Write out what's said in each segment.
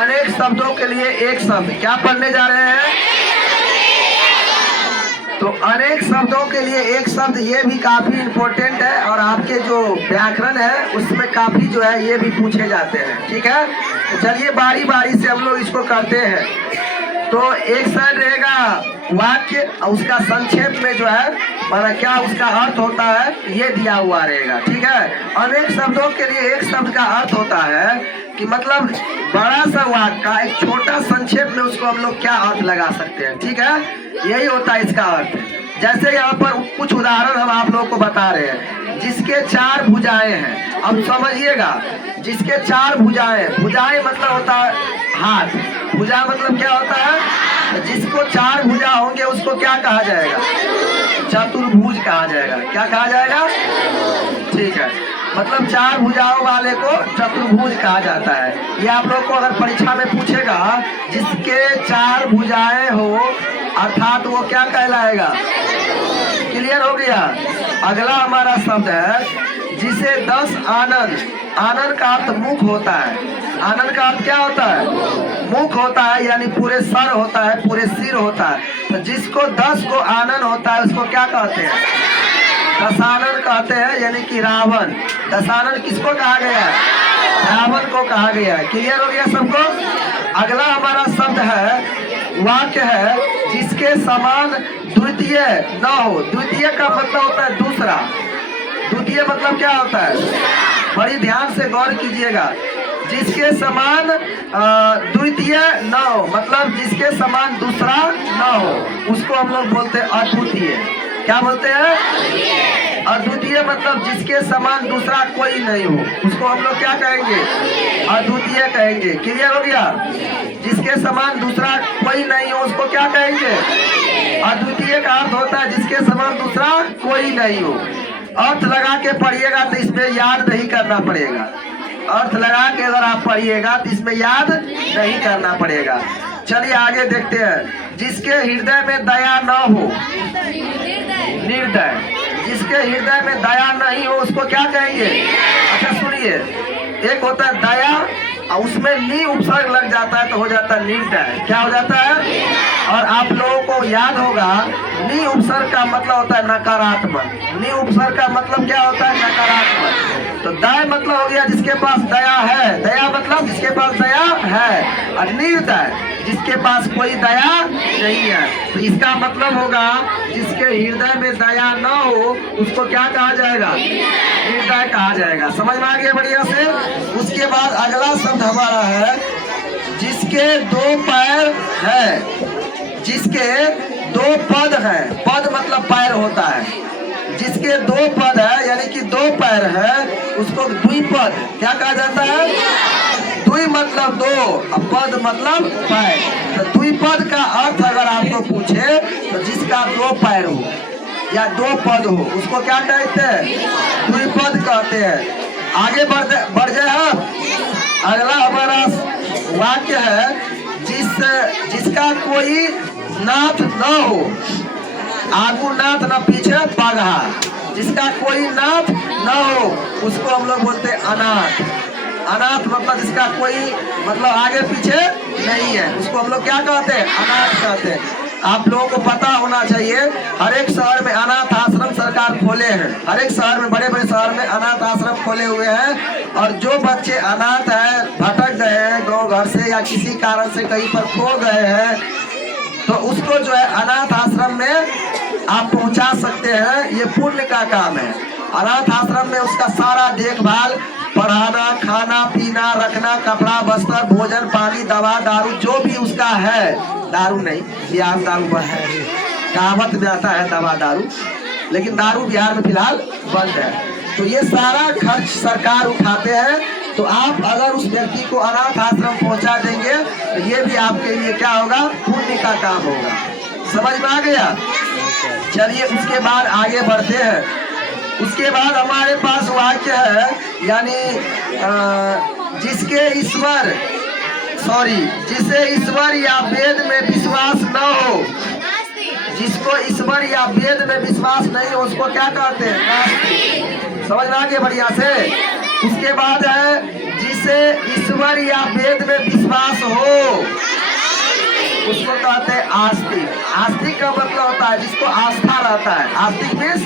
अनेक शब्दों के लिए एक शब्द क्या पढ़ने जा रहे हैं? तो अनेक शब्दों के लिए एक शब्द ये भी काफी इम्पोर्टेंट है और आपके जो व्याकरण है उसमें काफी जो है ये भी पूछे जाते हैं। ठीक है, तो चलिए बारी बारी से हम लोग इसको करते हैं। तो एक साइड रहेगा वाक्य और उसका संक्षेप में जो है माना क्या उसका अर्थ होता है ये दिया हुआ रहेगा। ठीक है, अनेक शब्दों के लिए एक शब्द का अर्थ होता है कि मतलब बड़ा सा वाक्य का एक छोटा संक्षेप में उसको हम लोग क्या अर्थ लगा सकते हैं। ठीक है, यही होता है इसका अर्थ। जैसे यहाँ पर कुछ उदाहरण हम आप लोगों को बता रहे हैं। जिसके चार भुजाएं हैं, अब समझिएगा, जिसके चार भुजाएं, भुजाएं मतलब होता है हाथ, भुजा मतलब क्या होता है? जिसको चार भुजा होंगे उसको क्या कहा जाएगा? चतुर्भुज कहा जाएगा। क्या कहा जाएगा? ठीक है, मतलब चार भुजाओं वाले को चतुर्भुज कहा जाता है। ये आप लोग को अगर परीक्षा में पूछेगा जिसके चार भुजाएं हो अर्थात वो क्या कहलाएगा? क्लियर हो गया? अगला हमारा शब्द है जिसे 10 आनन, आनन का अर्थ मुख होता है। आनन का अर्थ क्या होता है? मुख होता है, यानी पूरे सर होता है, पूरे सिर होता है। तो जिसको 10 को आनन होता है उसको क्या कहते हैं? दशानन कहते हैं, यानी कि रावण। दशानन किसको कहा गया है? रावण को कहा गया है। क्लियर हो गया सबको? अगला हमारा शब्द है वाक्य है जिसके समान द्वितीय न हो। द्वितीय का मतलब होता है दूसरा। द्वितीय मतलब क्या होता है? बड़ी ध्यान से गौर कीजिएगा। जिसके समान द्वितीय न हो मतलब जिसके समान दूसरा न हो उसको हम लोग बोलते हैं अद्वितीय। क्या बोलते हैं? अद्वितीय मतलब जिसके समान दूसरा कोई नहीं हो उसको हम लोग क्या कहेंगे? अद्वितीय कहेंगे। क्लियर हो गया? जिसके समान दूसरा कोई नहीं हो उसको क्या कहेंगे? अद्वितीय का अर्थ होता है जिसके समान दूसरा कोई नहीं हो। अर्थ लगा के पढ़िएगा तो इसमें याद नहीं करना पड़ेगा। अर्थ लगा के अगर आप पढ़िएगा तो इसमें याद नहीं करना पड़ेगा। चलिए आगे देखते हैं। जिसके हृदय में दया न हो, निर्दय। जिसके हृदय में दया नहीं हो उसको क्या कहेंगे? अच्छा सुनिए, एक होता है दया और उसमें नी उपसर्ग लग जाता है तो हो जाता है निर्दय। क्या हो जाता है? और आप लोगों को याद होगा नी उपसर्ग का मतलब होता है नकारात्मक। नी उपसर्ग का मतलब क्या होता है? नकारात्मक। तो दया मतलब हो गया जिसके पास दया है। दया मतलब जिसके पास दया है। और निर्दय जिसके पास कोई दया नहीं है। तो इसका मतलब होगा जिसके हृदय में दया न हो उसको क्या कहा जाएगा? निर्दय कहा जाएगा। समझ में आ गया बढ़िया से? उसके बाद अगला शब्द हमारा है जिसके 2 पैर है। जिसके 2 पद है। पद मतलब पैर होता है। जिसके 2 पद है यानी कि 2 पैर है उसको द्विपद क्या कहा जाता है? द्वि मतलब 2 और पद मतलब पैर। तो द्विपद का अर्थ अगर आपको पूछे तो जिसका 2 पैर हो या 2 पद हो उसको क्या कहते हैं? द्विपद कहते हैं। आगे बढ़ जाए हम। अगला हमारा वाक्य है जिसका कोई नाथ न हो। आगू नाथ न पीछे पगहा। जिसका कोई नाथ न हो उसको हम लोग बोलते हैं अनाथ। अनाथ मतलब जिसका कोई मतलब आगे पीछे नहीं है उसको हम लोग क्या कहते हैं? अनाथ कहते हैं। आप लोगों को पता होना चाहिए हर एक शहर में अनाथ आश्रम सरकार खोले हैं। हर एक शहर में, बड़े बड़े शहर में अनाथ आश्रम खोले हुए हैं। और जो बच्चे अनाथ हैं, भटक गए हैं गाँव घर से या किसी कारण से कहीं पर खो गए हैं तो उसको जो है अनाथ आश्रम में आप पहुंचा सकते हैं। ये पुण्य का काम है। अनाथ आश्रम में उसका सारा देखभाल, पढ़ाना, खाना पीना, रखना, कपड़ा वस्त्र, भोजन पानी, दवा दारू जो भी उसका है, दारू नहीं, बिहार में दारू है, कहावत में आता है दवा दारू, लेकिन दारू बिहार में फिलहाल बंद है। तो ये सारा खर्च सरकार उठाते हैं। तो आप अगर उस व्यक्ति को अनाथ आश्रम पहुंचा देंगे तो ये भी आपके लिए क्या होगा? पुण्य का काम होगा। समझ में आ गया? चलिए उसके बाद आगे बढ़ते हैं। उसके बाद हमारे पास वाक्य है यानी जिसे ईश्वर या वेद में विश्वास न हो। जिसको ईश्वर या वेद में विश्वास नहीं हो उसको क्या कहते हैं? नास्तिक। समझ में आ गया बढ़िया से? उसके बाद है जिसे ईश्वर या वेद में विश्वास हो उसको कहते हैं आस्तिक। आस्तिक का मतलब होता है जिसको आस्था रहता है। आस्तिक मीन्स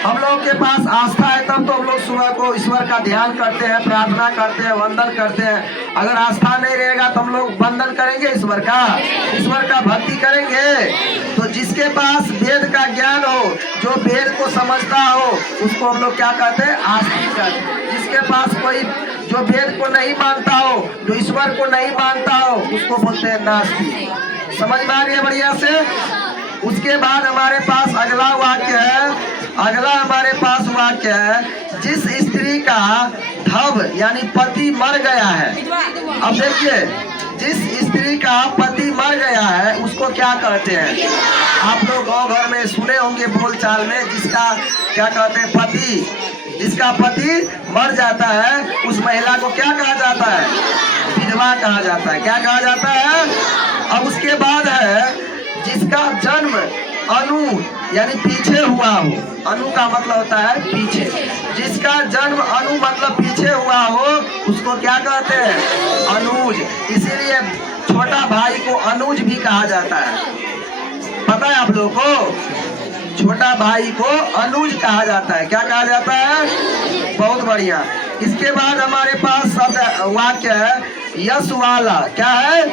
हम लोगों के पास आस्था है तब तो हम लोग सुबह को ईश्वर का ध्यान करते हैं, प्रार्थना करते हैं, वंदन करते हैं। अगर आस्था नहीं रहेगा तो हम लोग वंदन करेंगे ईश्वर का भक्ति करेंगे। तो जिसके पास वेद का ज्ञान हो, जो वेद को समझता हो, उसको हम लोग क्या कहते हैं? आस्तिक कहते हैं। जिसके पास कोई जो वेद को नहीं मानता हो, जो ईश्वर को नहीं मानता हो, उसको बोलते हैं नास्तिक। समझ में आ रही है बढ़िया से? उसके बाद हमारे पास अगला वाक्य है। अगला हमारे पास वाक्य है, जिस स्त्री का धव यानी पति मर गया है। अब देखिए, जिस स्त्री का पति मर गया है उसको क्या कहते हैं? आप लोग गाँव घर में सुने होंगे बोलचाल में, जिसका क्या कहते हैं? पति, जिसका पति मर जाता है उस महिला को क्या कहा जाता है? विधवा कहा जाता है। क्या कहा जाता है? अब उसके बाद है, जिसका जन्म अनु यानी पीछे हुआ हो। अनु का मतलब होता है पीछे। जिसका जन्म अनु मतलब पीछे हुआ हो, उसको क्या कहते हैं? अनुज। इसीलिए छोटा भाई को अनुज भी कहा जाता है। पता है आप लोगों को? छोटा भाई को अनुज कहा जाता है। क्या कहा जाता है? बहुत बढ़िया। इसके बाद हमारे पास शब्द वाक्य है, यश वाला। क्या है?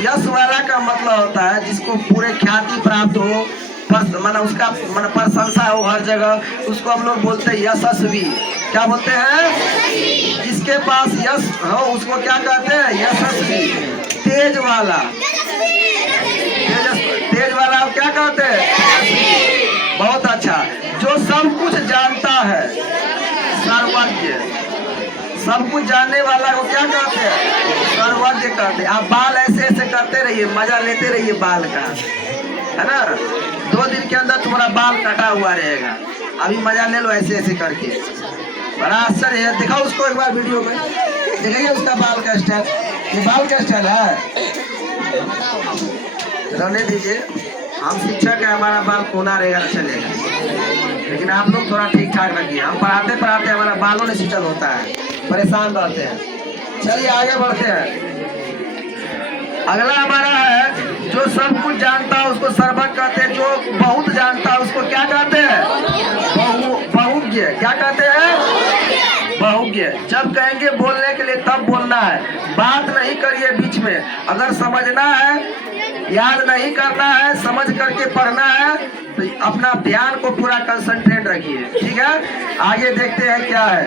यश वाला का मतलब होता है जिसको पूरे ख्याति प्राप्त हो, माना उसका प्रशंसा हो हर जगह, उसको हम लोग बोलते हैं यशस्वी। क्या बोलते हैं? जिसके पास यश हो उसको क्या कहते हैं? यशस्वी। तेज वाला, तेज वाला क्या कहते हैं? बहुत अच्छा। जो सब कुछ जानता है, सर्वज्ञ। सब कुछ जानने वाला को क्या कहते हैं? सर्वज्ञ कहते हैं। आप बाल ऐसे ऐसे करते रहिए, मजा लेते रहिए बाल का, है ना? 2 दिन के अंदर तुम्हारा बाल कटा हुआ रहेगा। अभी मजा ले लो ऐसे ऐसे करके। बड़ा आश्चर्य है। दिखाओ उसको एक बार वीडियो में, दिखाइए उसका बाल का स्टाइल। ये बाल का स्टाइल है, रहने दीजिए। हम शिक्षक है, हमारा बाल कोना रहेगा तो चलेगा, लेकिन आप लोग थोड़ा ठीक ठाक रखिए। हम पढ़ाते पढ़ाते हमारा बालों में सिटल होता है, परेशान रहते हैं। चलिए आगे बढ़ते हैं। अगला हमारा है, जो सब कुछ जानता है उसको सर्वज्ञ कहते हैं। जो बहुत जानता है उसको क्या कहते हैं? बहुज्ञ। क्या कहते हैं? बहुज्ञ। जब कहेंगे बोलने के लिए तब बोलना है, बात नहीं करिए बीच में। अगर समझना है, याद नहीं करना है, समझ करके पढ़ना है तो अपना ध्यान को पूरा कंसंट्रेट रखिए। ठीक है, आगे देखते हैं क्या है।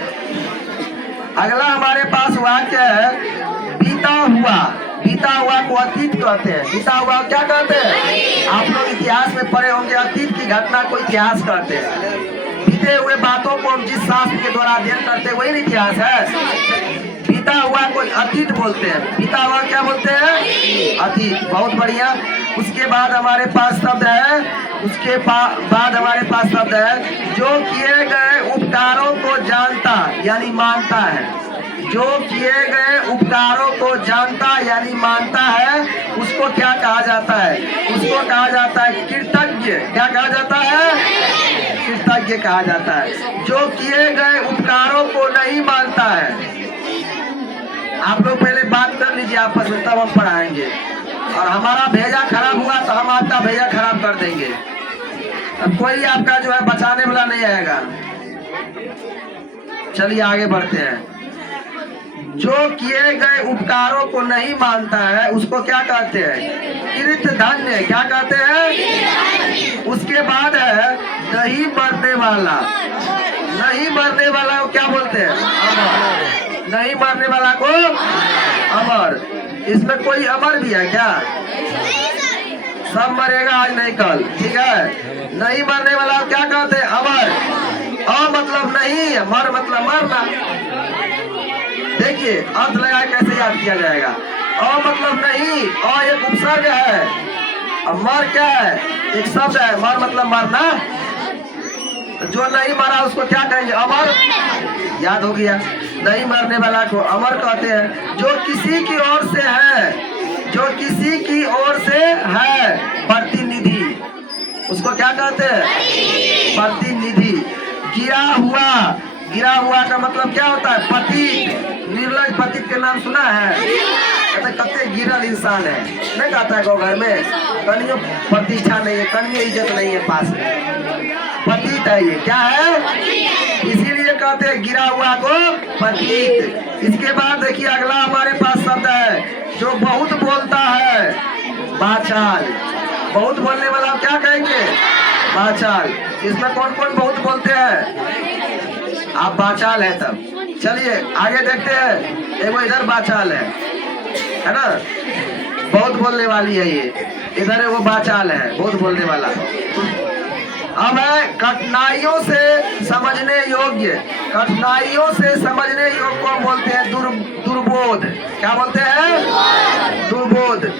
अगला हमारे पास वाक्य है, बीता हुआ। बीता हुआ को अतीत कहते हैं। बीता हुआ क्या कहते हैं? आप लोग इतिहास में पढ़े होंगे, अतीत की घटना को इतिहास कहते हैं। बीते हुए बातों को जिस शास्त्र के द्वारा अध्ययन करते हैं वही इतिहास है। बीता हुआ को अतीत बोलते हैं। बीता हुआ क्या बोलते हैं? अतीत। बहुत बढ़िया। उसके बाद हमारे पास शब्द है, उसके बाद हमारे पास शब्द है, जो किए गए उपकारों को जानता यानी मानता है। जो किए गए उपकारों को जानता यानी मानता है, उसको क्या कहा जाता है? उसको कहा जाता है कृतज्ञ। क्या कहा जाता है? कृतज्ञ कहा जाता है। जो किए गए उपकारों को नहीं मानता है। आप लोग पहले बात कर लीजिए आपस में, तब हम पढ़ाएंगे। और हमारा भेजा खराब हुआ तो हम आपका भेजा खराब कर देंगे। अब कोई आपका जो है बचाने वाला नहीं आएगा। चलिए आगे बढ़ते हैं। जो किए गए उपकारों को नहीं मानता है उसको क्या कहते हैं? कृत धन्य। क्या कहते हैं? उसके बाद है, नहीं मरने वाला। नहीं मरने वाला को क्या बोलते हैं? अमर। नहीं मरने वाला को अमर। इसमें कोई अमर भी है क्या? सब मरेगा आज नहीं कल। ठीक है, नहीं मरने वाला क्या कहते हैं? अमर। अ मतलब नहीं, मर मतलब मरना। देखिए अर्थ लगा कैसे याद किया जाएगा। अ मतलब नहीं, अ एक उपसर्ग है। अब मर क्या है? एक शब्द है। मर मतलब मरना। जो नहीं मरा उसको क्या कहेंगे? अमर। याद हो गया। नहीं मरने वाला को अमर कहते हैं। जो किसी की ओर से है, जो किसी की ओर से है, प्रतिनिधि, उसको क्या कहते हैं? प्रतिनिधि। गिरा हुआ। गिरा हुआ का मतलब क्या होता है? पतित। निर्लज पतित के नाम सुना है? कहते कते गिरल इंसान है, नहीं कहता है घर में कनियो प्रतिष्ठा नहीं है, कनियो इज्जत नहीं है, पास में पतित है, ये क्या है, इसीलिए कहते हैं गिरा हुआ को पतित। इसके बाद देखिए अगला हमारे पास शब्द है जो बहुत बोलता है, वाचाल। बहुत बोलने वाला क्या कहेंगे, वाचाल। इसमें कौन कौन बहुत बोलते हैं, आप वाचाल है तब। चलिए आगे देखते हैं, एगो इधर वाचाल है ना, बहुत बोलने वाली है ये, इधर एगो वाचाल है, बहुत बोलने वाला। अब है कठिनाइयों से समझने योग्य, कठिनाइयों से समझने योग्य को बोलते हैं दुर्बोध। क्या बोलते हैं, दुर्बोध।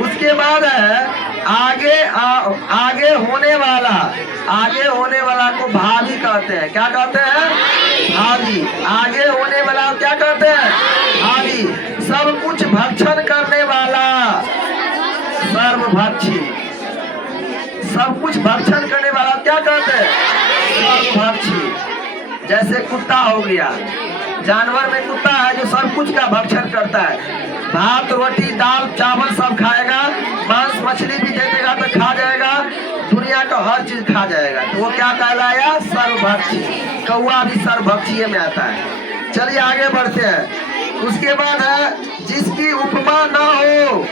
उसके बाद है आगे होने वाला, आगे होने वाला को भावी कहते हैं। क्या कहते हैं, भावी। आगे होने वाला क्या कहते हैं, भावी। सब कुछ भक्षण करने वाला, सर्वभक्षी। सब कुछ भक्षण करने वाला क्या कहते हैं, सर्वभक्षी। जैसे कुत्ता हो गया, जानवर में कुत्ता है जो सब कुछ का भक्षण करता है, भात रोटी दाल चावल सब खाएगा, मांस मछली भी दे देगा तो खा जाएगा, दुनिया का हर चीज खा जाएगा, तो वो क्या कहलाया, सर्वभक्षी। कौवा भी सर्वभक्षी में आता है। चलिए आगे बढ़ते हैं। उसके बाद है जिसकी उपमा न हो,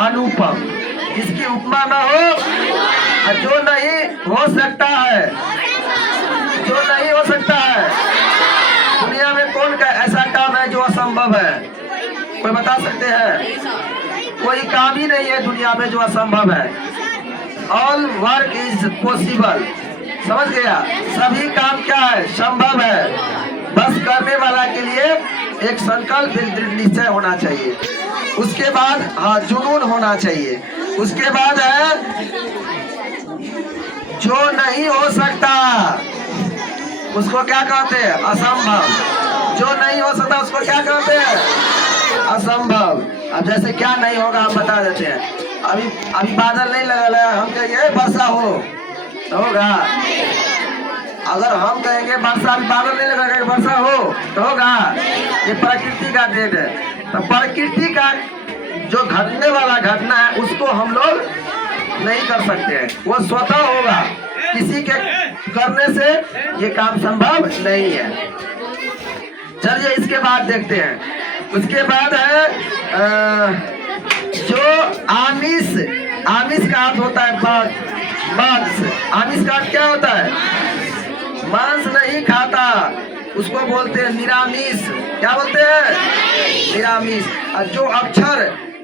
अनुपम। जिसकी उपमा न हो, जो नहीं हो सकता है, जो नहीं हो सकता है। दुनिया में कौन का ऐसा काम है जो असंभव है, कोई बता सकते हैं, कोई काम ही नहीं है दुनिया में जो असंभव है। ऑल वर्क इज पॉसिबल, समझ गया, सभी काम क्या है, संभव है। बस करने वाला के लिए एक संकल्प, एक दृढ़ निश्चय होना चाहिए। उसके बाद हाँ जुनून होना चाहिए। उसके बाद है जो नहीं हो सकता उसको क्या कहते हैं, असंभव। जो नहीं हो सकता उसको क्या कहते हैं, असंभव। अब जैसे क्या नहीं होगा हम बता देते हैं। अभी बादल नहीं लगा है, हम कहेंगे वर्षा हो तो होगा। अगर हम कहेंगे वर्षा, अभी बादल नहीं लगा वर्षा हो तो होगा। ये प्रकृति का देन है। तो प्रकृति का जो घटने वाला घटना है उसको हम लोग नहीं कर सकते हैं, वो स्वतः होगा, किसी के करने से ये काम संभव नहीं है। चलिए इसके बाद देखते हैं। उसके बाद है जो आमिष, आमिष का अर्थ होता है मांस। आमिष का अर्थ क्या होता है, मांस नहीं खाता, उसको बोलते हैं निरामिष। क्या बोलते हैं, निरामिष। और जो अक्षर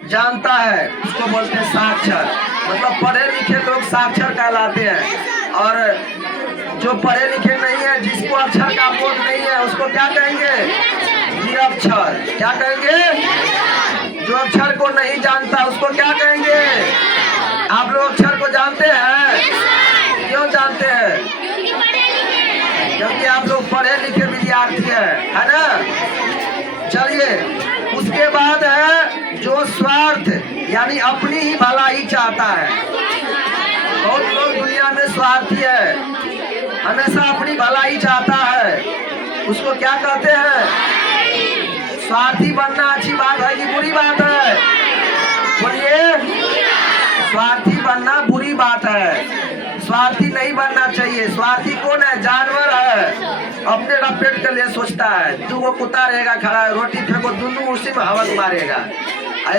जानता है उसको बोलते हैं साक्षर। मतलब पढ़े लिखे लोग साक्षर कहलाते हैं, और जो पढ़े लिखे नहीं है, जिसको अक्षर का बोध नहीं है, उसको क्या कहेंगे, निरक्षर। क्या कहेंगे, जो अक्षर को नहीं जानता उसको क्या कहेंगे। आप लोग अक्षर को जानते हैं, क्यों जानते हैं, क्योंकि आप लोग पढ़े लिखे विद्यार्थी है ना। चलिए उसके बाद है जो स्वार्थ यानी अपनी ही भलाई चाहता है। बहुत लोग दुनिया में स्वार्थी है, हमेशा अपनी भलाई चाहता है, उसको क्या कहते हैं, स्वार्थी बनना अच्छी बात है कि बुरी बात है, बोलिए। स्वार्थी बनना बुरी बात है, स्वार्थी नहीं बनना चाहिए। स्वार्थी कौन है, जानवर है, अपने पेट के लिए सोचता है। दो वो कुत्ता रहेगा खड़ा है, रोटी फेंको, दोनों उसी में हवस मारेगा।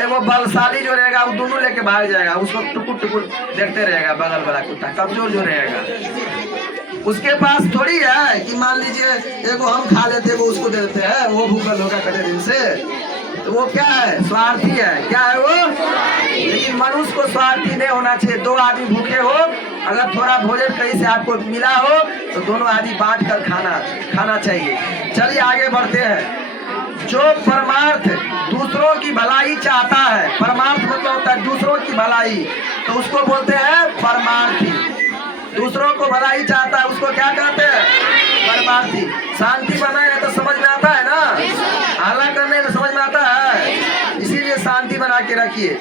वो बलशाली जो रहेगा वो दोनों लेके भाग जाएगा, उसको टुकुर टुकुर देखते रहेगा। बगल वाला कुत्ता कमजोर जो रहेगा, उसके पास थोड़ी है कि मान लीजिए एगो हम खा लेते वो उसको दे देते हैं, वो भूखल होगा कटे दिन से, तो वो क्या है, स्वार्थी है। क्या है वो, लेकिन मनुष्य को स्वार्थी नहीं होना चाहिए। दो आदमी भूखे हो, अगर थोड़ा भोजन कहीं से आपको मिला हो तो दोनों आदमी बांट कर खाना चाहिए। चलिए आगे बढ़ते हैं। जो परमार्थ दूसरों की भलाई चाहता है, परमार्थ मतलब होता है दूसरों की भलाई, तो उसको बोलते हैं परमार्थी। दूसरों को भलाई चाहता है उसको क्या कहते हैं, परमार्थी। शांति बनाए तो समझ में आता है ना, हल्ला करने में समझ में आता है, इसीलिए शांति बना के रखिए।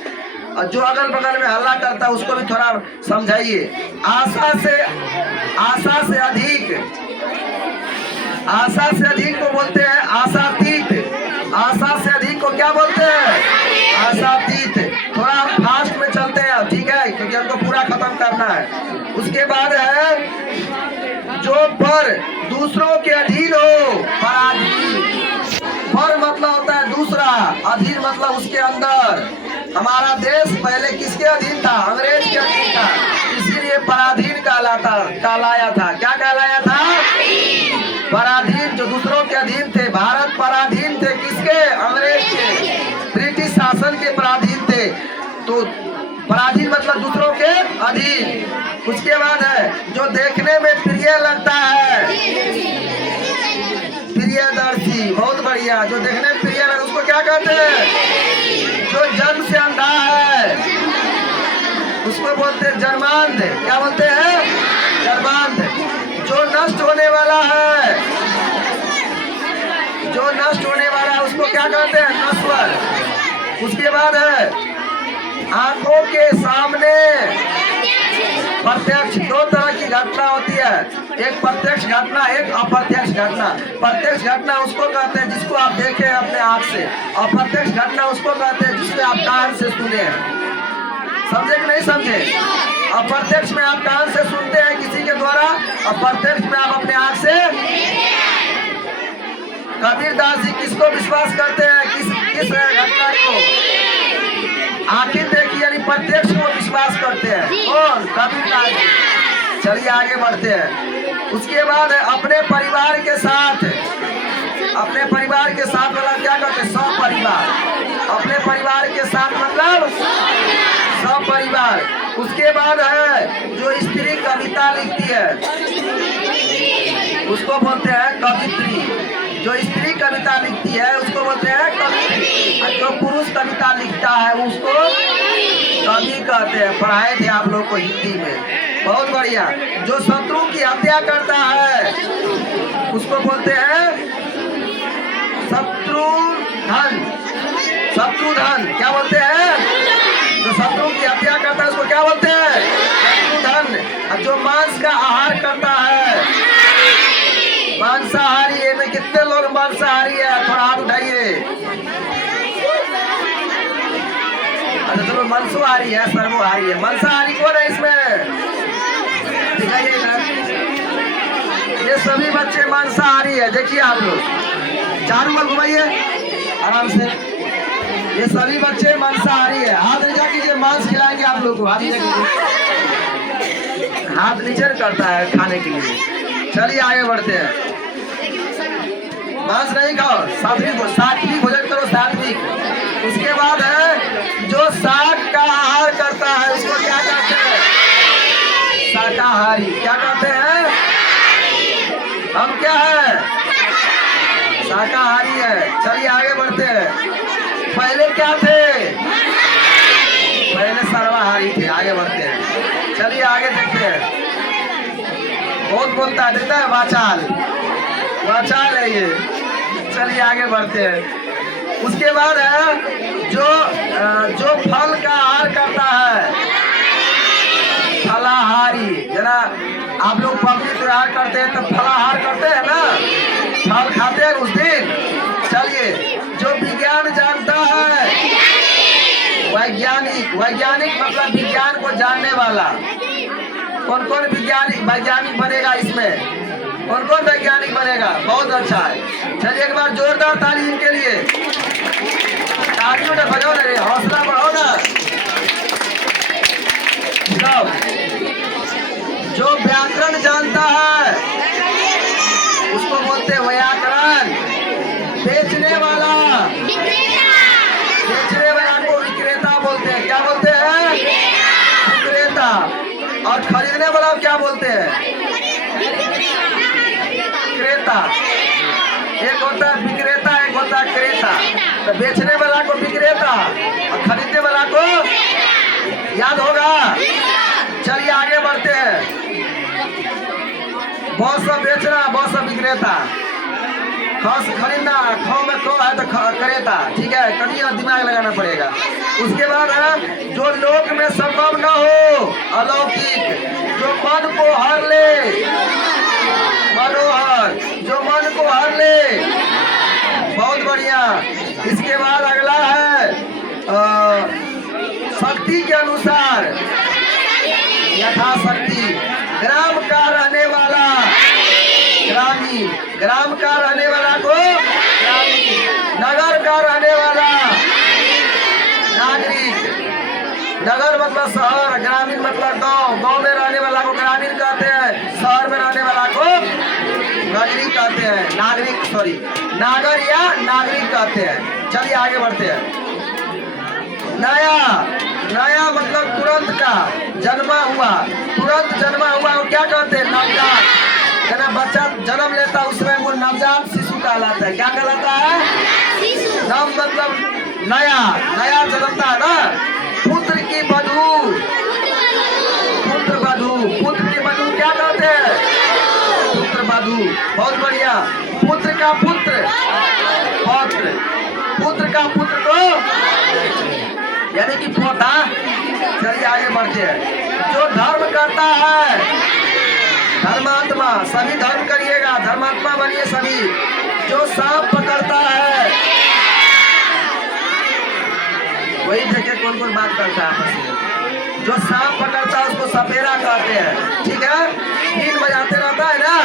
और जो अगल बगल में हल्ला करता है उसको भी थोड़ा समझाइए। आशा से अधिक को बोलते हैं आशातीत। आशा से अधिक को क्या बोलते हैं, आशातीत। थोड़ा हम फास्ट में चलते हैं, ठीक है, क्योंकि हमको पूरा खत्म करना है। उसके बाद है जो पर दूसरों के अधीन हो, पराधीन। पर मतलब होता है दूसरा, अधीन मतलब उसके अंदर। हमारा देश पहले किसके अधीन था? अंग्रेज के अधीन था, इसीलिए पराधीन कहलाया था। क्या कहलाया था? पराधीन। जो दूसरों के अधीन थे, भारत पराधीन थे किसके? अंग्रेज के, ब्रिटिश शासन के पराधीन थे। तो पराधीन मतलब दूसरों के अधीन। उसके बाद है जो देखने में प्रिय लगता है, प्रियदर्शी। बहुत बढ़िया। जो देखने में प्रिय लगता है उसको क्या कहते हैं? जो जन्म से अंधा है उसको बोलते हैं जन्मांध। क्या बोलते हैं? जन्मांध। जो नष्ट होने वाला है, जो नष्ट होने वाला है उसको क्या कहते हैं? नश्वर। उसके बाद है आंखों के सामने प्रत्यक्ष। दो तरह की घटना होती है, एक प्रत्यक्ष घटना, एक अप्रत्यक्ष घटना। प्रत्यक्ष घटना उसको कहते हैं जिसको आप देखे अपने आंख से, और अप्रत्यक्ष घटना उसको कहते हैं जिसमें आप कान से सुने हैं। समझे कि नहीं समझे? अप्रत्यक्ष में आप कान से सुनते हैं किसी के द्वारा, अप्रत्यक्ष में आप अपने आंख से। कबीर दास जी किसको विश्वास करते हैं? किस घटना को? आखिर देखिए, यानी प्रत्यक्ष को विश्वास करते हैं। और कबीर दास जी। चलिए आगे बढ़ते हैं। उसके बाद अपने परिवार के साथ, अपने परिवार के साथ वाला क्या कहते हैं? सपरिवार। अपने परिवार के साथ मतलब सपरिवार। उसके बाद है जो स्त्री कविता लिखती है उसको बोलते हैं कवित्री। जो स्त्री कविता लिखती है उसको बोलते हैं कवि, और जो पुरुष कविता लिखता है उसको कवि कहते हैं। पढ़ाए थे आप लोग को हिंदी में। बहुत बढ़िया। जो शत्रु की हत्या करता है उसको बोलते हैं शत्रुधन। शत्रुधन। क्या बोलते हैं? जो शत्रु की हत्या करता है उसको क्या बोलते हैं? शत्रुधन। और जो मांस का आहार करता है, मांसाहारी है। में कितने लोग मांसाहारी है? थोड़ा हाथ उठाइए। अच्छा चलो, मांसाहारी है, सर्वोहारी है। मांसाहारी कौन है इसमें? दिखाइए इधर। ये सभी बच्चे मांसाहारी है। देखिए आप लोग चारों ओर घुमाइए आराम से। ये सभी बच्चे मांसाहारी है। हाथ नीचा कीजिए, मांस खिलाएंगे आप लोग को। हाथ नीचे कीजिए। हाथ नीचे करता है खाने के लिए। चलिए आगे बढ़ते हैं। मांस नहीं खाओ, सात्विक भोजन करो, सात्विक। उसके बाद है जो शाक का आहार करता है उसको क्या कहते हैं? शाकाहारी। क्या कहते हैं? हम क्या है? शाकाहारी है। चलिए आगे बढ़ते हैं। पहले क्या थे? पहले सर्वाहारी थे। आगे बढ़ते हैं। चलिए आगे देखते हैं। बहुत बोलता है, देखता है, वाचाल। वाचाल है ये। चलिए आगे बढ़ते हैं। उसके बाद है जो फल का आहार करता है, फलाहारी। जरा आप लोग पबनी त्योहार करते हैं तो फलाहार करते हैं ना, फल खाते हैं उस दिन। चलिए, जो विज्ञान जानता है, वैज्ञानिक। वैज्ञानिक मतलब विज्ञान को जानने वाला। कौन कौन वैज्ञानिक बनेगा इसमें? कौन कौन वैज्ञानिक बनेगा? बहुत अच्छा है। चलिए एक बार जोरदार ताली इनके लिए। तालियों ने बजाओ ना, हौसला बढ़ाओ ना सब। जो व्याकरण जानता है उसको बोलते हैं व्याकरण। बेचने वाला, बेचने वाला को विक्रेता बोलते हैं। क्या बोलते हैं? विक्रेता। और खरीदने वाला क्या बोलते हैं? क्रेता। एक होता है विक्रेता, एक होता है क्रेता। तो बेचने वाला को विक्रेता और खरीदने वाला को याद होगा। चलिए आगे बढ़ते हैं। बहुत सा बेचना, बहुत सा विक्रेता। खरीदना, खाओ में खो है तो क्रेता। ठीक है, कनिया दिमाग लगाना पड़ेगा। उसके बाद है जो लोक में संभव न हो, अलौकिक। जो मन को हर ले, मनोहर। जो मन को हर ले। बहुत बढ़िया। इसके बाद अगला है शक्ति के अनुसार, यथाशक्ति। ग्राम का रहने वाला ग्रामीण, ग्राम का रहने वाला को ग्रामीण, नगर का रहने वाला नागरिक। नगर मतलब शहर, ग्रामीण मतलब गांव, गांव में रहने वाला को ग्रामीण कहते हैं, शहर में रहने वाला को नागरिक कहते हैं, नागरिक सॉरी नागर या नागरिक कहते हैं। चलिए आगे बढ़ते हैं। नया, नया मतलब तुरंत का, जन्मा हुआ, तुरंत जन्मा हुआ वो क्या कहते हैं? नवजात। जब बच्चा जन्म लेता है उसमें वो नवजात शिशु कहलाता है। क्या कहलाता है? नव मतलब नया, नया जन्मता है ना। पुत्र की बधू, पुत्र बधू, पुत्र की बधू क्या कहते हैं? पुत्र बधू। बहुत बढ़िया। पुत्र का पुत्र, पौत्र, पुत्र का पुत्र को यानी कि पोता। चलिए आगे बढ़ते हैं। जो धर्म करता है, धर्मात्मा, सभी धर्म करिएगा, धर्मात्मा बनिए सभी। जो सांप पकड़ता है, वही देखे कौन कौन बात करता है आपस में। जो सांप पकड़ता है उसको सपेरा कहते हैं, ठीक है। बीन बजाते रहता है ना।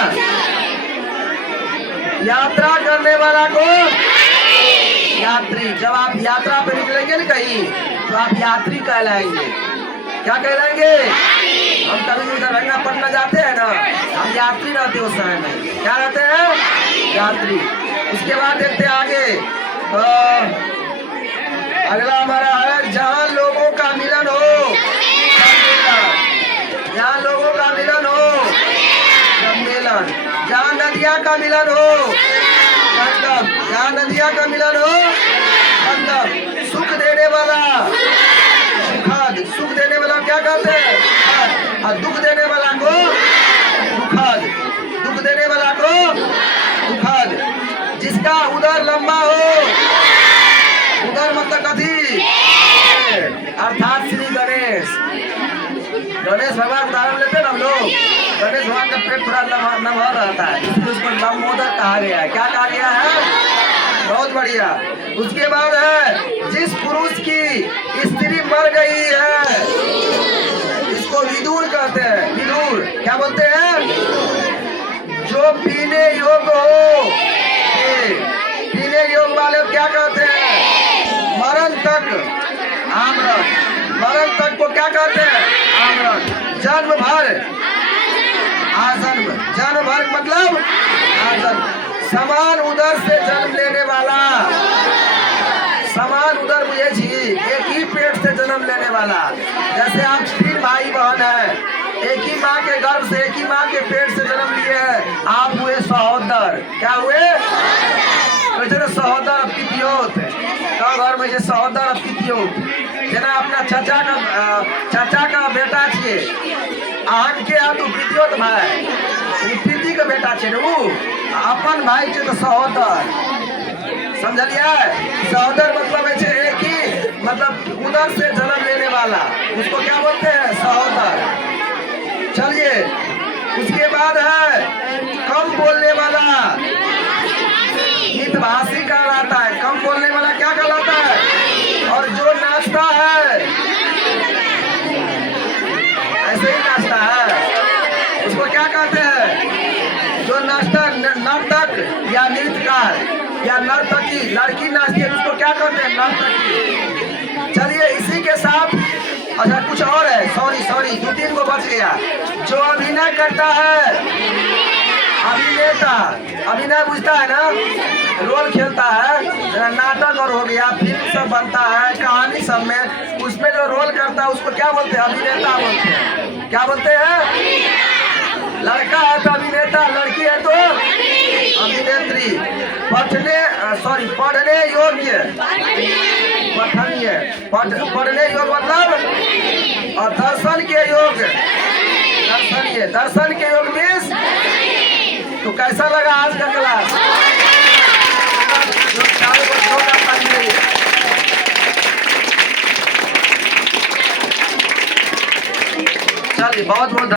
यात्रा करने वाला को यात्री। जब आप यात्रा पे निकलेंगे ना कहीं तो आप यात्री कहलाएंगे। क्या कहलाएंगे? हम कभी उधर रंगापटना जाते हैं ना, हम यात्री रहते उस समय में। क्या रहते हैं? यात्री। उसके बाद देखते हैं आगे। अगला हमारा है जहाँ लोगों का मिलन हो, जहाँ लोगों का मिलन हो सम्मेलन। जहाँ नदियाँ का मिलन हो संगम, जहाँ नदियाँ का मिलन हो संगम। सुख देने वाला सुखद, सुख देने वाला क्या कहते हैं? और दुख देने वाला को दुखद, दुख देने वाला को दुखद। जिसका उदर लंबा हो, उदर मतलब कथी? अर्थात श्री गणेश। गणेश भगवान उदाहरण लेते हैं हम लोग। गणेश भगवान का पेट थोड़ा नमहर रहता है, इसलिए उसको लंबोदर कहा गया है। क्या कहा गया है? बहुत बढ़िया। उसके बाद है जिस पुरुष की स्त्री मर गई है, इसको विदुर कहते हैं। विदुर क्या बोलते हैं? जो पीने योग्य हो, पीने योग्य वाले क्या कहते हैं? मरण तक आमरण। मरण तक को क्या कहते हैं? आमरण। जन्म भर आजन्म, जन्म भर मतलब आजन्म। समान उदर से जन्म लेने वाला, समान उदर मुझे जी, एक ही पेट से जन्म लेने वाला। जैसे आप 3 भाई बहन है, एक ही माँ के गर्भ से, एक ही माँ के पेट से जन्म लिए हैं, आप हुए सहोदर। क्या हुए? वैसे सहोदर पितियोत, घर में सहोदर पितियोत। जेना अपना चाचा का बेटा छे, अहाँ के तो पितियोत भाई, पीति के बेटा छे नु, अपन भाई छे तो सहोदर। समझलिए? सहोदर मतलब है एक ही मतलब उदर से जन्म लेने वाला, उसको क्या बोलते हैं? सहोदर। चलिए उसके बाद है कम बोलने वाला, हितभाषी कहलाता है। कम बोलने वाला क्या कहलाता है? और जो नाचता है, ऐसे ही नाचता है, उसको क्या कहते हैं? जो नाचता, नर्तक या नृत्यकार या नर्तकी, लड़की नाचती है उसको क्या कहते हैं? नर्तकी। चलिए इसी के साथ अच्छा कुछ और है, सॉरी 2-3 को बच गया। जो अभिनय करता है, अभिनेता, अभिनय बुझता है ना, रोल खेलता है, नाटक और हो गया, फिल्म सब बनता है, कहानी सब में, उसमें जो रोल करता है उसको क्या बोलते हैं? अभिनेता बोलते हैं। क्या बोलते हैं? लड़का है तो अभिनेता, लड़की है तो अभिनेत्री। पढ़ने योग्य, पठनीय, पढ़ने योग्य मतलब, और दर्शन के योग्य, दर्शनीय, दर्शन के योग मीन्स। तो कैसा लगा आज का क्लास? चलिए बहुत बहुत